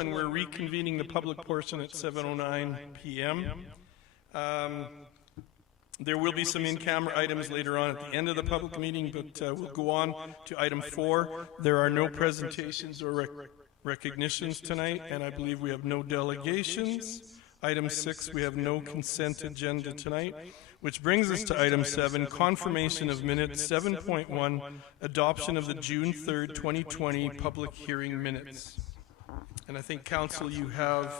And we're reconvening the public portion at 7:09 p.m. There will be some in-camera items later on at the end of the public meeting, but we'll go on to item 4. There are no presentations or recognitions tonight, and I believe we have no delegations. Item 6, we have no consent agenda tonight, which brings us to item 7, confirmation of minutes. 7.1, adoption of the June 3rd, 2020 public hearing minutes. And I think, Council, you have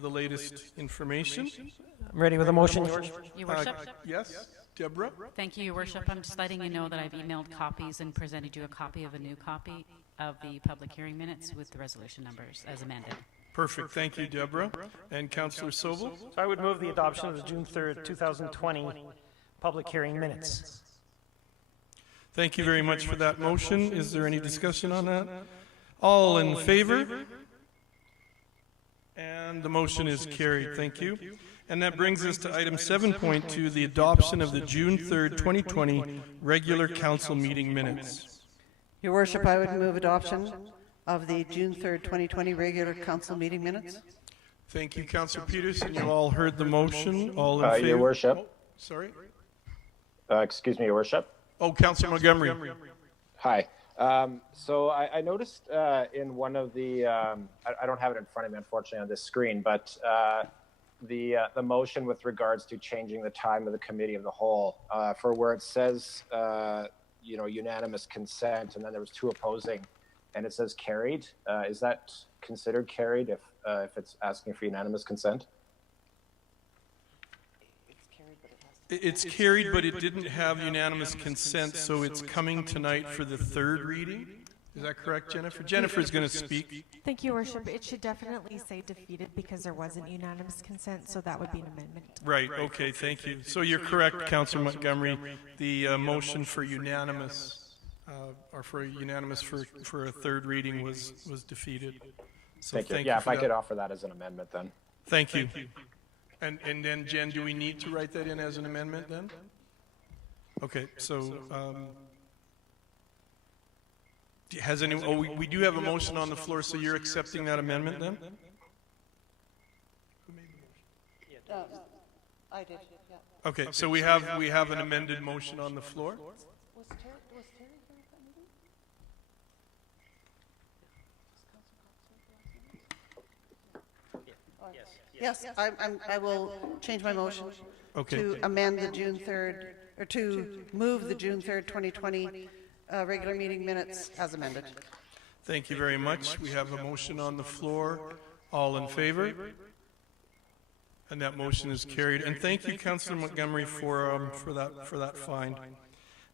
the latest information. I'm ready with a motion, Your Worship. Yes, Deborah? Thank you, Your Worship. I'm just letting you know that I've emailed copies and presented you a copy of a new copy of the public hearing minutes with the resolution numbers as amended. Perfect. Thank you, Deborah. And Councillor Sobel? So I would move the adoption of the June 3rd, 2020 public hearing minutes. Thank you very much for that motion. Is there any discussion on that? All in favor? And the motion is carried. Thank you. And that brings us to item 7.2, the adoption of the June 3rd, 2020 regular council meeting minutes. Your Worship, I would move adoption of the June 3rd, 2020 regular council meeting minutes. Thank you, Councillor Peterson. You all heard the motion. All in favor? Your Worship. Sorry? Excuse me, Your Worship. Oh, Councillor Montgomery. Hi. So I noticed in one of the, I don't have it in front of me, unfortunately, on this screen, but the motion with regards to changing the time of the committee of the whole, for where it says, unanimous consent, and then there was 2 opposing, and it says carried. Is that considered carried if it's asking for unanimous consent? It's carried, but it didn't have unanimous consent, so it's coming tonight for the 3rd reading. Is that correct, Jennifer? Jennifer's going to speak. Thank you, Worship. It should definitely say defeated because there wasn't unanimous consent, so that would be an amendment. Right, okay, thank you. So you're correct, Councillor Montgomery. The motion for unanimous, or for unanimous for a 3rd reading was defeated. So thank you. Yeah, if I could offer that as an amendment then. Thank you. And then, Jen, do we need to write that in as an amendment then? Okay, so has anyone, we do have a motion on the floor, so you're accepting that amendment then? I did, yeah. Okay, so we have an amended motion on the floor. Was Terry here at that meeting? Yes, I will change my motion to amend the June 3rd, or to move the June 3rd, 2020 regular meeting minutes as amended. Thank you very much. We have a motion on the floor. All in favor? And that motion is carried. And thank you, Councillor Montgomery, for that find.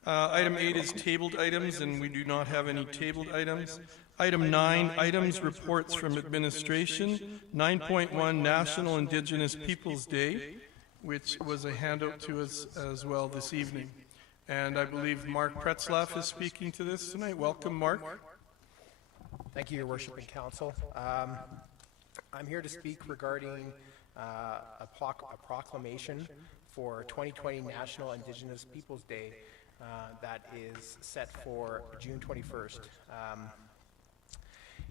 Item 8 is tabled items, and we do not have any tabled items. Item 9, items, reports from administration. 9.1, National Indigenous Peoples Day, which was a handout to us as well this evening. And I believe Mark Pretzlaff is speaking to this tonight. Welcome, Mark. Thank you, Your Worship and Council. I'm here to speak regarding a proclamation for 2020 National Indigenous Peoples Day that is set for June 21st.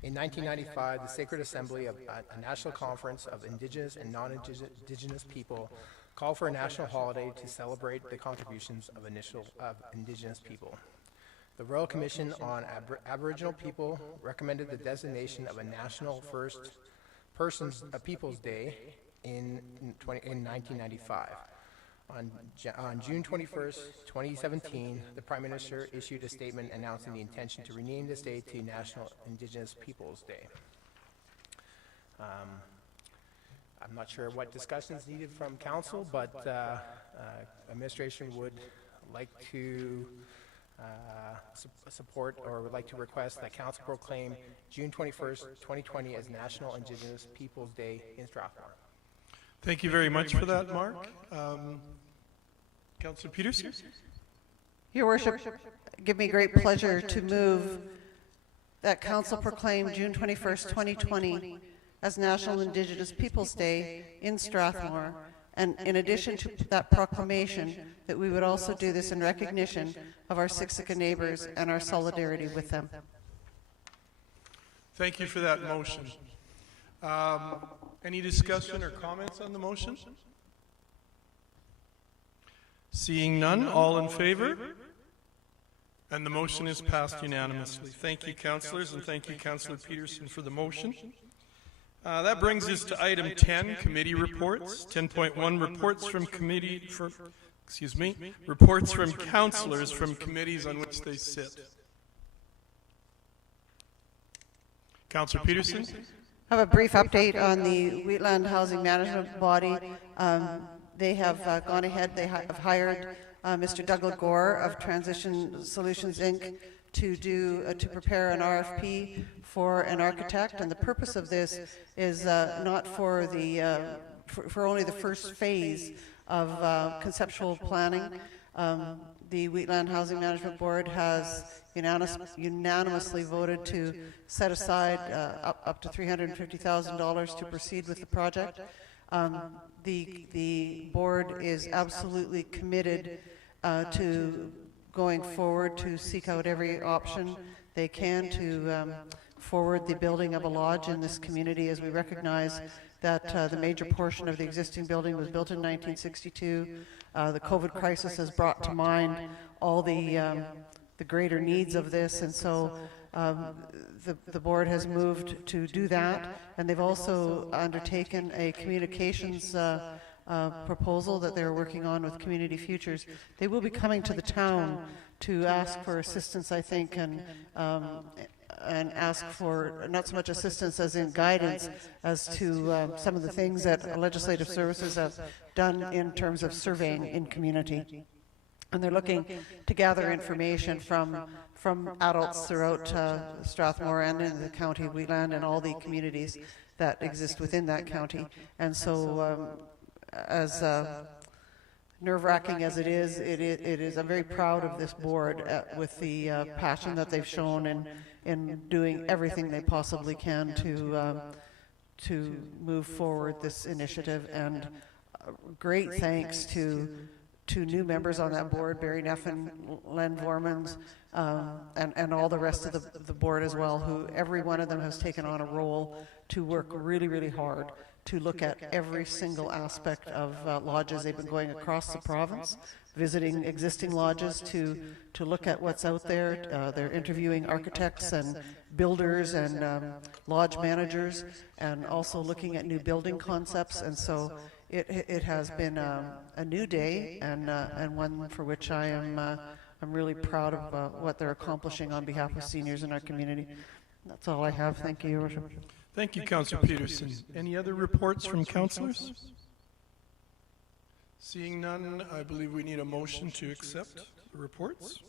In 1995, the Sacred Assembly of a National Conference of Indigenous and Non-Indigenous People called for a national holiday to celebrate the contributions of Indigenous people. The Royal Commission on Aboriginal People recommended the designation of a National First Peoples Day in 1995. On June 21st, 2017, the Prime Minister issued a statement announcing the intention to rename this day to National Indigenous Peoples Day. I'm not sure what discussion is needed from Council, but administration would like to support or would like to request that Council proclaim June 21st, 2020 as National Indigenous Peoples Day in Strathmore. Thank you very much for that, Mark. Councillor Peterson? Your Worship, give me great pleasure to move that Council proclaim June 21st, 2020 as National Indigenous Peoples Day in Strathmore, and in addition to that proclamation, that we would also do this in recognition of our Siksika neighbours and our solidarity with them. Thank you for that motion. Any discussion or comments on the motion? Seeing none, all in favor? And the motion is passed unanimously. Thank you, councillors, and thank you, Councillor Peterson, for the motion. That brings us to item 10, committee reports. 10.1, reports from reports from councillors from committees on which they sit. Councillor Peterson. I have a brief update on the Wheatland Housing Management Body. They have gone ahead, they have hired Mr. Douglas Gore of Transition Solutions, Inc. to prepare an RFP for an architect, and the purpose of this is not for the for only the first phase of conceptual planning. The Wheatland Housing Management Board has unanimously voted to set aside up to $350,000 to proceed with the project. The board is absolutely committed to going forward to seek out every option they can to forward the building of a lodge in this community, as we recognize that the major portion of the existing building was built in 1962. The COVID crisis has brought to mind all the greater needs of this, and so the board has moved to do that, and they've also undertaken a communications proposal that they're working on with Community Futures. They will be coming to the town to ask for assistance, I think, and ask for not so much assistance as in guidance as to some of the things that Legislative Services have done in terms of surveying in community. And they're looking to gather information from adults throughout Strathmore and in the county of Wheatland and all the communities that exist within that county. And so as nerve-wracking as it is, I'm very proud of this board with the passion that they've shown in doing everything they possibly can to move forward this initiative. And great thanks to new members on that board, Barry Neffen, Len Vormans, and all the rest of the board as well, who every one of them has taken on a role to work really, really hard to look at every single aspect of lodges. They've been going across the province, visiting existing lodges to look at what's out there. They're interviewing architects and builders and lodge managers, and also looking at new building concepts. And so it has been a new day, and one for which I'm really proud of what they're accomplishing on behalf of seniors in our community. That's all I have. Thank you, Your Worship. Thank you, Councillor Peterson. Any other reports from councillors? Seeing none, I believe we need a motion to accept the reports.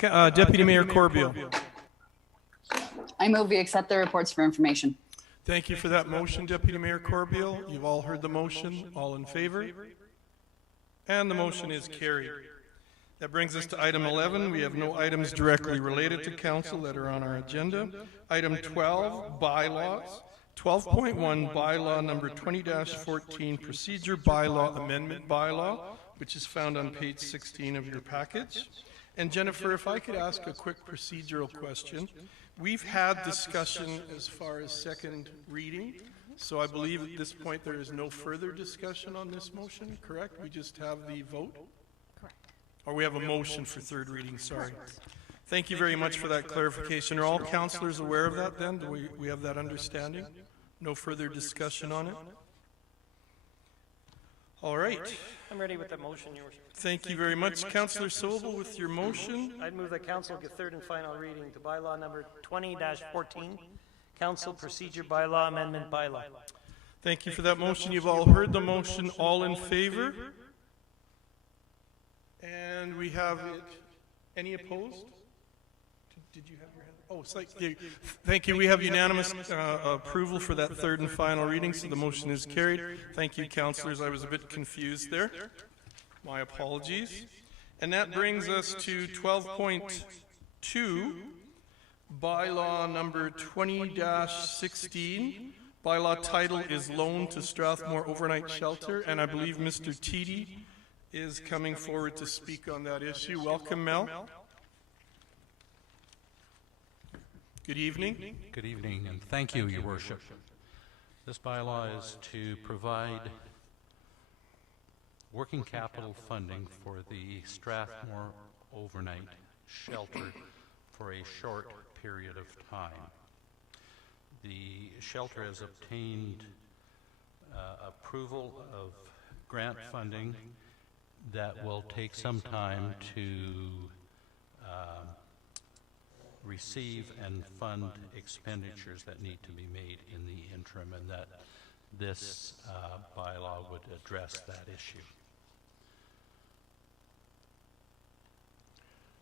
Deputy Mayor Corbeil. I move we accept the reports for information. Thank you for that motion, Deputy Mayor Corbeil. You've all heard the motion. All in favor? And the motion is carried. That brings us to item 11. We have no items directly related to council that are on our agenda. Item 12, bylaws. 12.1, bylaw number 20-14, procedure bylaw amendment bylaw, which is found on page 16 of your package. And Jennifer, if I could ask a quick procedural question. We've had discussion as far as second reading, so I believe at this point there is no further discussion on this motion, correct? We just have the vote? Correct. Or we have a motion for third reading, sorry. Thank you very much for that clarification. Are all councillors aware of that then? Do we have that understanding? No further discussion on it? All right. I'm ready with the motion, Your Worship. Thank you very much. Councillor Sobel with your motion. I'd move that council give third and final reading to bylaw number 20-14, council procedure bylaw amendment bylaw. Thank you for that motion. You've all heard the motion. All in favor? And we have it. Any opposed? Did you have your hand? Oh, it's like, thank you. We have unanimous approval for that third and final reading, so the motion is carried. Thank you, councillors. I was a bit confused there. My apologies. And that brings us to 12.2, bylaw number 20-16. Bylaw title is Loan to Strathmore Overnight Shelter, and I believe Mr. Teedy is coming forward to speak on that issue. Welcome, Mel. Good evening. Good evening, and thank you, Your Worship. This bylaw is to provide working capital funding for the Strathmore overnight shelter for a short period of time. The shelter has obtained approval of grant funding that will take some time to receive and fund expenditures that need to be made in the interim, and that this bylaw would address that issue.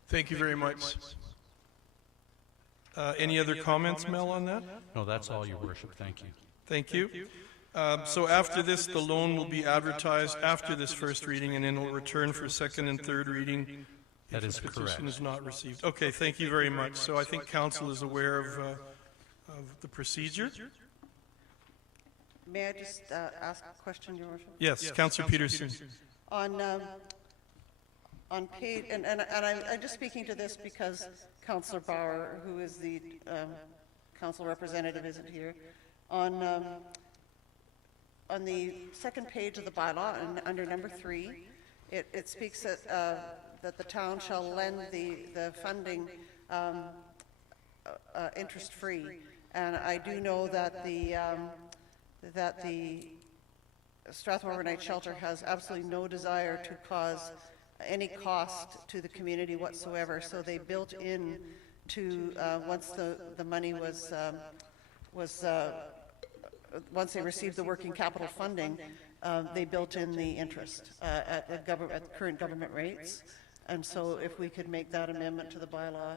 Thank you very much. Any other comments, Mel, on that? No, that's all, Your Worship. Thank you. Thank you. So after this, the loan will be advertised after this first reading, and then will return for second and third reading. That is if the petition correct. is not received. Okay, thank you very much. So I think council is aware of the procedure. May I just ask a question, Your Worship? Yes, Councillor Peterson. On page, and I'm just speaking to this because Councillor Bauer, who is the council representative, isn't here. On the second page of the bylaw, and under number 3, it speaks that the town shall lend the funding interest-free, and I do know that the Strathmore Overnight Shelter has absolutely no desire to cause any cost to the community whatsoever. So they built in to once the money was once they received the working capital funding, they built in the interest at current government rates. And so if we could make that amendment to the bylaw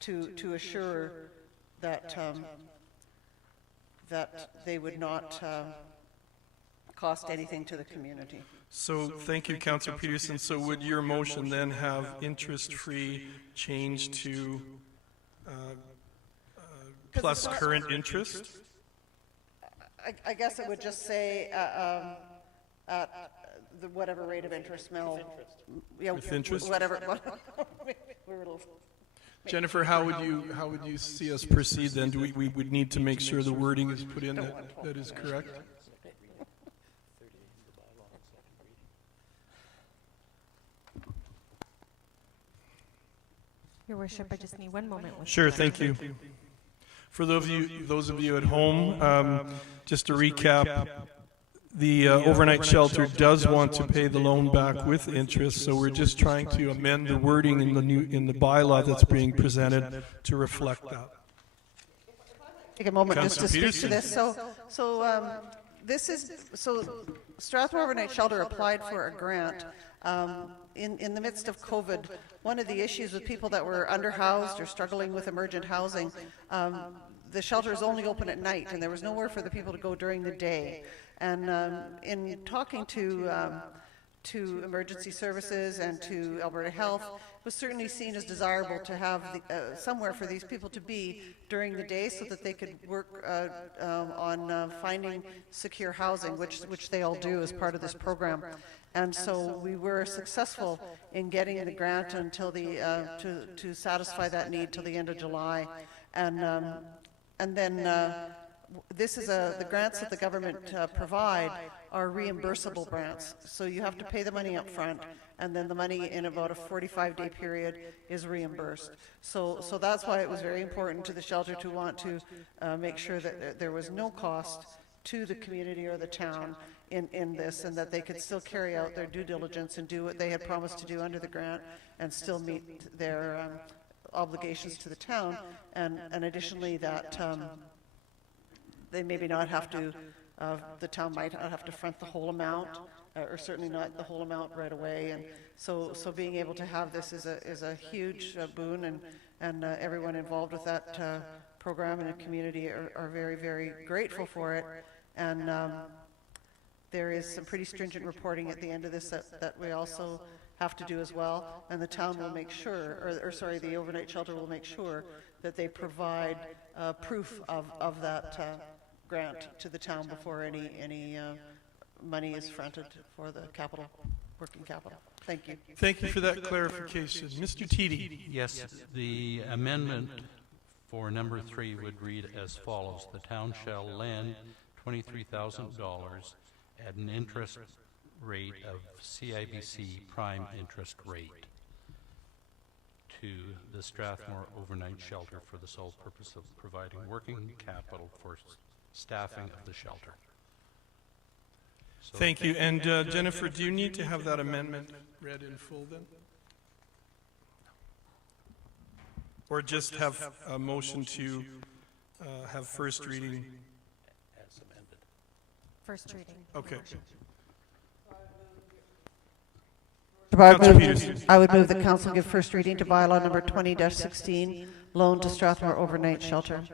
to assure that that they would not cost anything to the community. So thank you, Councillor Peterson. So would your motion then have interest-free change to plus current interest? I guess it would just say at the whatever rate of interest, Mel. Yeah, with interest? Whatever. We're a little. Jennifer, how would you see us proceed then? Do we would need to make sure the wording is put in that is correct? Your Worship, I just need one moment. Sure, thank you. For those of you at home, just to recap, the overnight shelter does want to pay the loan back with interest, so we're just trying to amend the wording in the bylaw that's being presented to reflect that. Take a moment just to Councillor speak to this. So Strathmore Overnight Shelter applied for a grant. In the midst of COVID, one of the issues with people that were underhoused or struggling with emergent housing, the shelter is only open at night, and there was nowhere for the people to go during the day. And in talking to emergency services and to Alberta Health, it was certainly seen as desirable to have somewhere for these people to be during the day so that they could work on finding secure housing, which they all do as part of this program. And so we were successful in getting the grant until to satisfy that need till the end of July, and then this is the grants that the government provide are reimbursable grants. So you have to pay the money up front, and then the money in about a 45-day period is reimbursed. So that's why it was very important to the shelter to want to make sure that there was no cost to the community or the town in this, and that they could still carry out their due diligence and do what they had promised to do under the grant and still meet their obligations to the town, and additionally that they maybe not have to, the town might not have to front the whole amount, or certainly not the whole amount right away. And so being able to have this is a huge boon, and everyone involved with that program in the community are very, very grateful for it. And there is some pretty stringent reporting at the end of this that we also have to do as well, and the town will make sure, or sorry, the overnight shelter will make sure that they provide proof of that grant to the town before any money is fronted for the capital, working capital. Thank you. Thank you for that clarification. Mr. Teedy. Yes, the amendment for number 3 would read as follows. The town shall lend $23,000 at an interest rate of CIBC prime interest rate to the Strathmore overnight shelter for the sole purpose of providing working capital for staffing of the shelter. So Thank you. And Jennifer, do you need to have that amendment read in full then? Or just have a motion to have first reading? as amended. First reading. Okay. I would move the council give first reading to bylaw number 20-16, loan to Strathmore overnight shelter.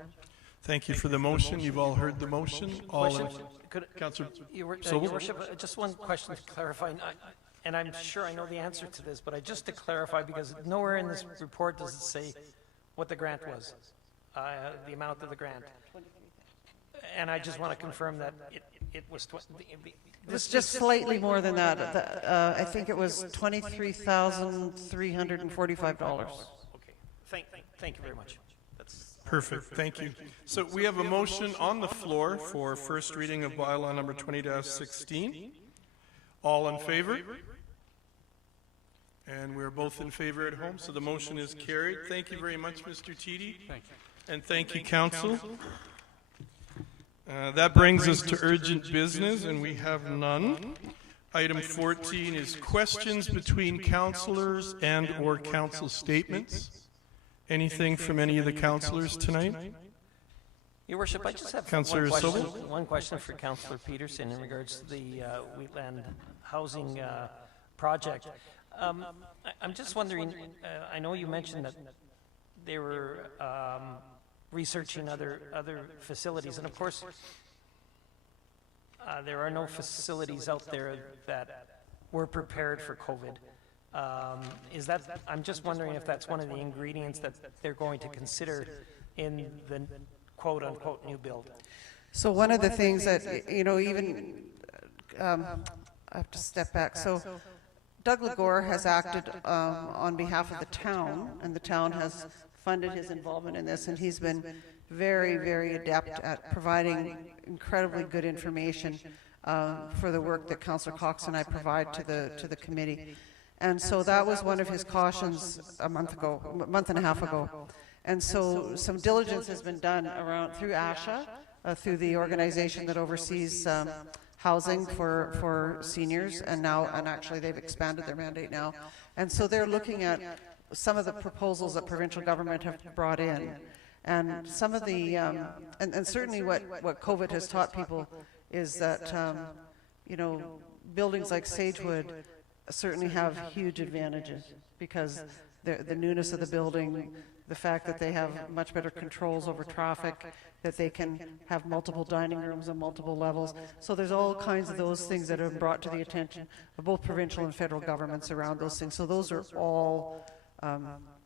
Thank you for the motion. You've all heard the motion. All in, Councillor Your Sobel? Worship, just one question to clarify, and I'm sure I know the answer to this, but just to clarify, because nowhere in this report does it say what the grant was, the amount of the grant. And I just want to confirm that it was... It's just slightly more than that. I think it was $23,345. Okay, thank you very much. That's Perfect. Thank you. So we have a motion on the floor for first reading of bylaw number 20-16. All in favor? And we're both in favor at home, so the motion is carried. Thank you very much, Mr. Teedy. Thank you. And thank you, Council. That brings us to urgent business, and we have none. Item 14 is questions between councillors and or council statements. Anything from any of the councillors tonight? Your Worship, I just have Councillor Sobel? one question for Councillor Peterson in regards to the wheatland housing project. I'm just wondering, I know you mentioned that they were researching other facilities, and of course, there are no facilities out there that were prepared for COVID. I'm just wondering if that's one of the ingredients that they're going to consider in the quote-unquote new build. So one of the things that, you know, even, I have to step back. So Doug Legore has acted on behalf of the town, and the town has funded his involvement in this, and he's been very, very adept at providing incredibly good information for the work that Councillor Cox and I provide to the committee. And so that was one of his cautions a month and a half ago. And so some diligence has been done around through ASHA, through the organization that oversees housing for seniors, and actually they've expanded their mandate now. And so they're looking at some of the proposals that provincial government have brought in, and some of the and certainly what COVID has taught people is that you know, buildings like Sagewood certainly have huge advantages because the newness of the building, the fact that they have much better controls over traffic, that they can have multiple dining rooms on multiple levels. So there's all kinds of those things that have been brought to the attention of both provincial and federal governments around those things. So those are all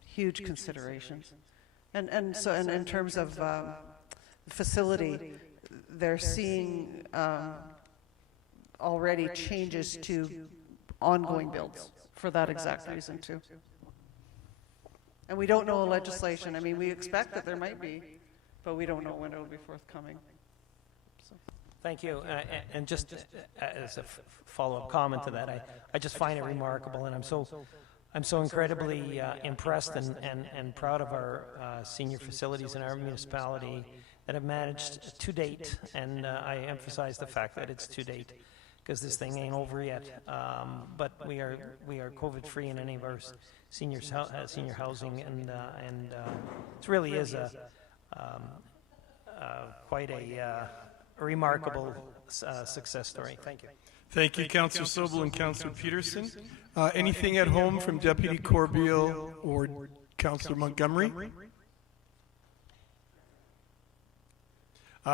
huge considerations. And so in terms of facility, they're seeing already changes to ongoing builds for that exact reason too. And we don't know legislation. I mean, we expect that there might be, but we don't know when it will be forthcoming. So. Thank you. And just as a follow-up comment to that, I just find it remarkable, and I'm so incredibly impressed and proud of our senior facilities in our municipality that have managed to date, and I emphasize the fact that it's to date, because this thing ain't over yet. But we are COVID-free in any of our senior housing, and it really is quite a remarkable success story. Thank you. Thank you, Councillor Sobel and Councillor Peterson. Anything at home from Deputy Corbeil or Councillor Montgomery?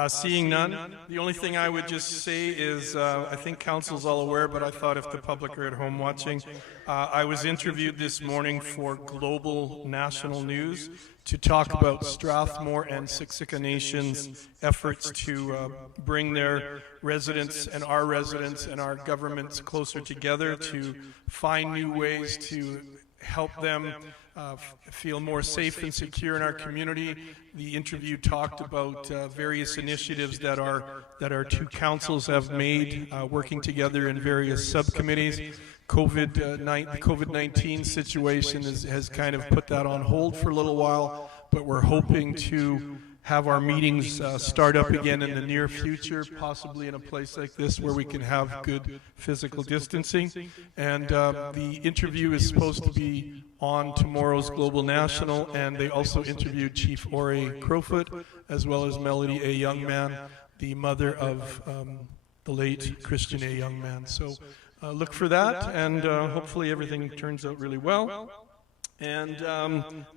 Seeing none, the only thing I would just say is, I think Council's all aware, but I thought if the public are at home watching, I was interviewed this morning for Global National News to talk about Strathmore and Siksika Nation's efforts to bring their residents and our governments closer together to find new ways to help them feel more safe and secure in our community. The interview talked about various initiatives that our two councils have made, working together in various subcommittees. The COVID-19 situation has kind of put that on hold for a little while, but we're hoping to have our meetings start up again in the near future, possibly in a place like this where we can have good physical distancing. And the interview is supposed to be on tomorrow's Global National, and they also interviewed Chief Ore Crowfoot, as well as Melody A. Youngman, the mother of the late Christian A. Youngman. So look for that, and hopefully everything turns out really well. And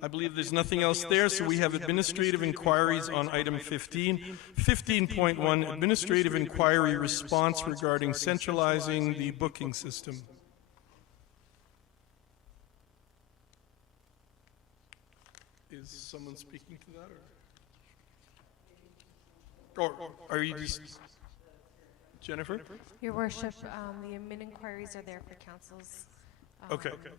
I believe there's nothing else there, so we have administrative inquiries on item 15. 15.1, administrative inquiry response regarding centralizing the booking system. Is someone speaking to that? Or are you just... Jennifer? Your Worship, the admin inquiries are there for council's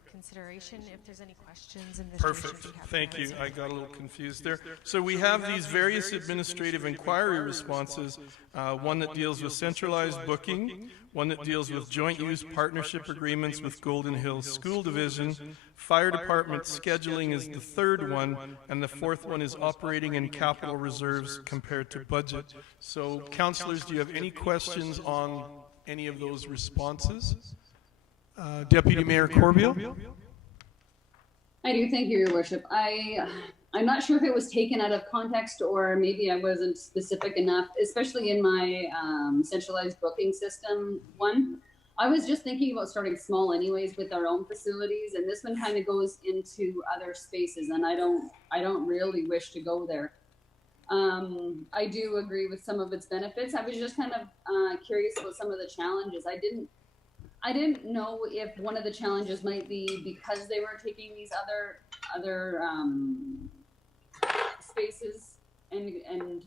consideration. If there's any questions, Perfect. Thank you. I got a little confused there. So we have these various administrative inquiry responses, one that deals with centralized booking, one that deals with joint use partnership agreements with Golden Hills School Division, Fire Department scheduling is the third one, and the fourth one is operating and capital reserves compared to budget. So, councillors, do you have any questions on any of those responses? Deputy Mayor Corbeil? I do, thank you, Your Worship. I'm not sure if it was taken out of context or maybe I wasn't specific enough, especially in my centralized booking system one. I was just thinking about starting small anyways with our own facilities, and this one kind of goes into other spaces, and I don't really wish to go there. I do agree with some of its benefits. I was just kind of curious about some of the challenges. I didn't know if one of the challenges might be because they were taking these other spaces and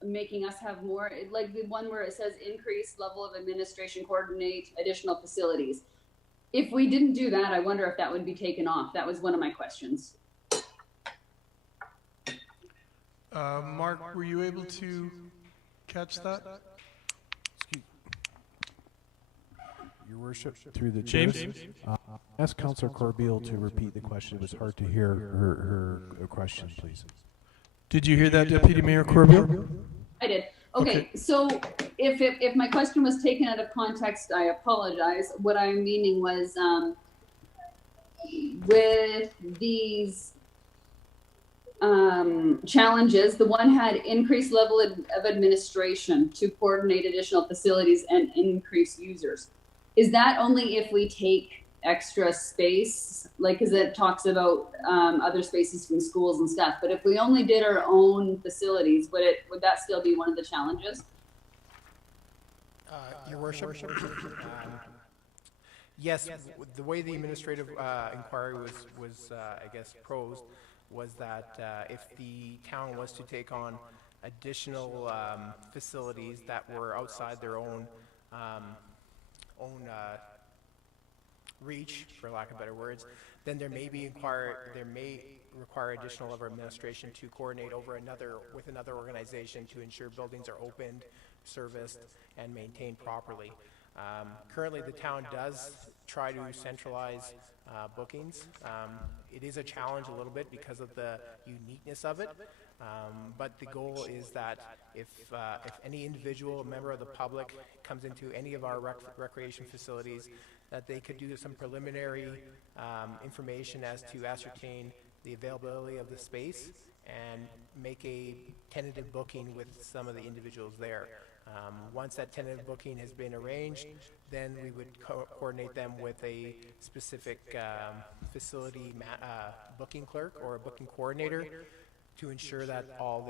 making us have more, like the one where it says increased level of administration, coordinate additional facilities. If we didn't do that, I wonder if that would be taken off. That was one of my questions. Mark, were you able to catch that? Your Worship, through the James? ask Councillor Corbeil to repeat the question. It was hard to hear her question, please. Did you hear that, Deputy Mayor Corbeil? I did. Okay, so if my question was taken out of context, I apologize. What I'm meaning was with these challenges, the one had increased level of administration to coordinate additional facilities and increase users. Is that only if we take extra space, like, because it talks about other spaces from schools and stuff, but if we only did our own facilities, would that still be one of the challenges? Your Worship, yes, the way the administrative inquiry was I guess, prosed was that if the town was to take on additional facilities that were outside their own reach, for lack of better words, then there may require additional of our administration to coordinate with another organization to ensure buildings are opened, serviced, and maintained properly. Currently, the town does try to centralize bookings. It is a challenge a little bit because of the uniqueness of it, but the goal is that if any individual, a member of the public, comes into any of our recreation facilities, that they could do some preliminary information as to ascertain the availability of the space and make a tentative booking with some of the individuals there. Once that tentative booking has been arranged, then we would coordinate them with a specific facility booking clerk or a booking coordinator to ensure that all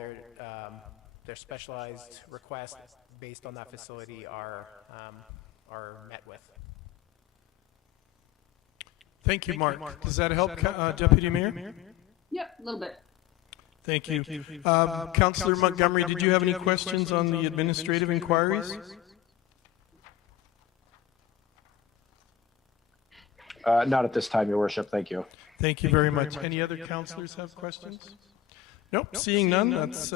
their specialized requests based on that facility are met with. Thank you, Mark. Does that help, Deputy Mayor? Yep, a little bit. Thank you. Councillor Montgomery, did you have any questions on the administrative inquiries? Not at this time, Your Worship. Thank you. Thank you very much. Any other councillors have questions? Nope, seeing none, that's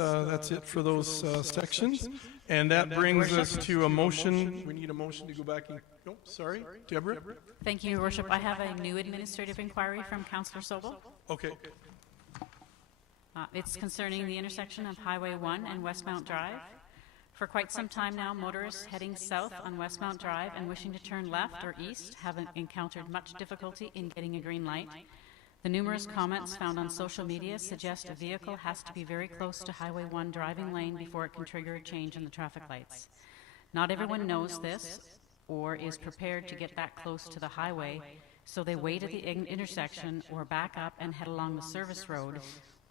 it for those sections. And that brings us to a motion. We need a motion to go back in. Nope, sorry, Deborah? Thank you, Your Worship. I have a new administrative inquiry from Councillor Sobel. Okay. It's concerning the intersection of Highway 1 and Westmount Drive. For quite some time now, motorists heading south on Westmount Drive and wishing to turn left or east have encountered much difficulty in getting a green light. The numerous comments found on social media suggest a vehicle has to be very close to Highway 1 driving lane before it can trigger a change in the traffic lights. Not everyone knows this or is prepared to get that close to the highway, so they wait at the intersection or back up and head along the service road,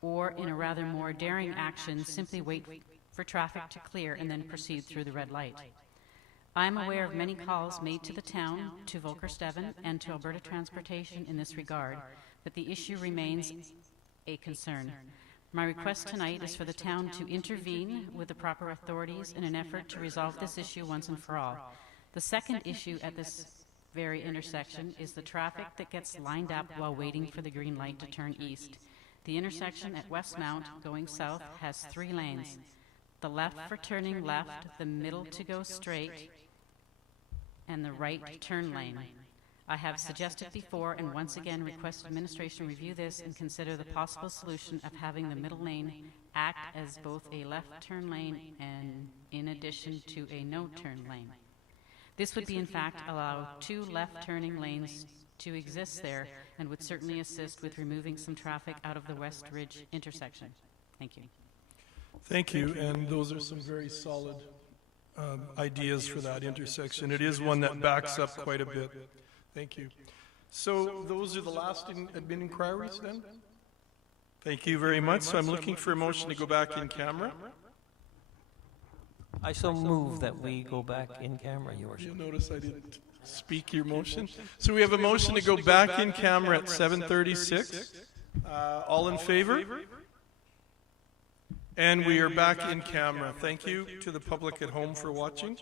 or in a rather more daring action, simply wait for traffic to clear and then proceed through the red light. I am aware of many calls made to the town, to Volker Steven, and to Alberta Transportation in this regard, but the issue remains a concern. My request tonight is for the town to intervene with the proper authorities in an effort to resolve this issue once and for all. The second issue at this very intersection is the traffic that gets lined up while waiting for the green light to turn east. The intersection at Westmount going south has 3 lanes. The left for turning left, the middle to go straight, and the right turn lane. I have suggested before and once again request administration review this and consider the possible solution of having the middle lane act as both a left turn lane and in addition to a no turn lane. This would be in fact allow 2 left turning lanes to exist there and would certainly assist with removing some traffic out of the West Ridge intersection. Thank you. Thank you, and those are some very solid ideas for that intersection. It is one that backs up quite a bit. Thank you. So those are the last admin inquiries then? Thank you very much. So I'm looking for a motion to go back in camera. I so move that we go back in camera, Your Worship. You'll notice I didn't speak your motion. So we have a motion to go back in camera at 7:36. All in favor? And we are back in camera. Thank you to the public at home for watching.